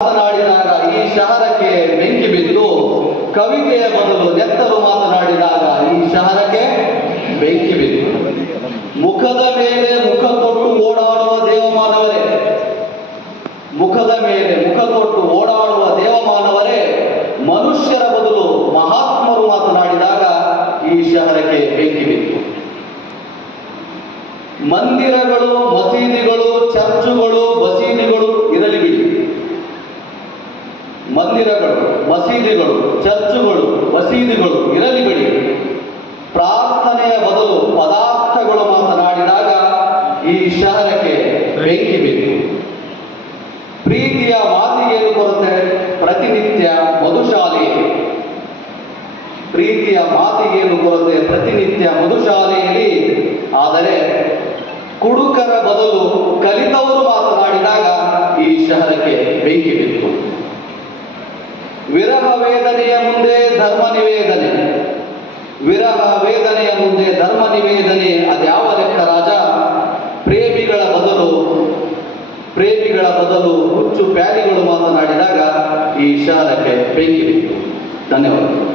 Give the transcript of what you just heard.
ಮಾತನಾಡಿದಾಗ ಈ ಶಹರಕ್ಕೆ ಬೆಂಕಿ ಬಿದ್ದು, ಕವಿತೆಯ ಬದಲು ನೆತ್ತಲು ಮಾತನಾಡಿದಾಗ ಈ ಶಹರಕ್ಕೆ ಬೆಂಕಿ ಬಿದ್ದು. ಮುಖದ ಮೇಲೆ ಮುಖ ತೊಟ್ಟು ಓಡಾಡುವ ದೇವಮಾನವರೇ, ಮುಖದ ಮೇಲೆ ಮುಖ ತೊಟ್ಟು ಓಡಾಡುವ ದೇವಮಾನವರೇ, ಮನುಷ್ಯರ ಬದಲು ಮಹಾತ್ಮರು ಮಾತನಾಡಿದಾಗ ಈ ಶಹರಕ್ಕೆ ಬೆಂಕಿ ಬಿತ್ತು. ಮಂದಿರಗಳು, ಮಸೀದಿಗಳು, ಚರ್ಚುಗಳು, ಬಸೀದಿಗಳು ಇರಲಿ ಬಿಡಿ. ಮಂದಿರಗಳು, ಮಸೀದಿಗಳು, ಚರ್ಚುಗಳು, ಮಸೀದಿಗಳು ಇರಲಿ ಬಿಡಿ. ಪ್ರಾರ್ಥನೆಯ ಬದಲು ಪದಾರ್ಥಗಳು ಮಾತನಾಡಿದಾಗ ಈ ಶಹರಕ್ಕೆ ಬೆಂಕಿ ಬಿತ್ತು. ಪ್ರೀತಿಯ ಮಾತಿಗೇನು ಕೊರತೆ? ಪ್ರತಿನಿತ್ಯ ಮಧುಶಾಲೆಯಲ್ಲಿ. ಪ್ರೀತಿಯ ಮಾತಿಗೇನು ಕೊರತೆ? ಪ್ರತಿನಿತ್ಯ ಮಧುಶಾಲೆಯಲ್ಲಿ. ಆದರೆ ಕುಡುಕರ ಬದಲು ಕಲಿತವರು ಮಾತನಾಡಿದಾಗ ಈ ಶಹರಕ್ಕೆ ಬೆಂಕಿ ಬಿತ್ತು. ವಿರಹ ವೇದನೆಯ ಮುಂದೆ ಧರ್ಮ ನಿವೇದನೆ, ವಿರಹ ವೇದನೆಯ ಮುಂದೆ ಧರ್ಮ ನಿವೇದನೆ ಅದ್ಯಾವ ಲೆಕ್ಕ ರಾಜ? ಪ್ರೇಮಿಗಳ ಬದಲು ಹುಚ್ಚು ಪ್ಯಾಲಿಗಳು ಮಾತನಾಡಿದಾಗ ಈ ಶಹರಕ್ಕೆ ಬೆಂಕಿ ಬಿತ್ತು. ಧನ್ಯವಾದಗಳು.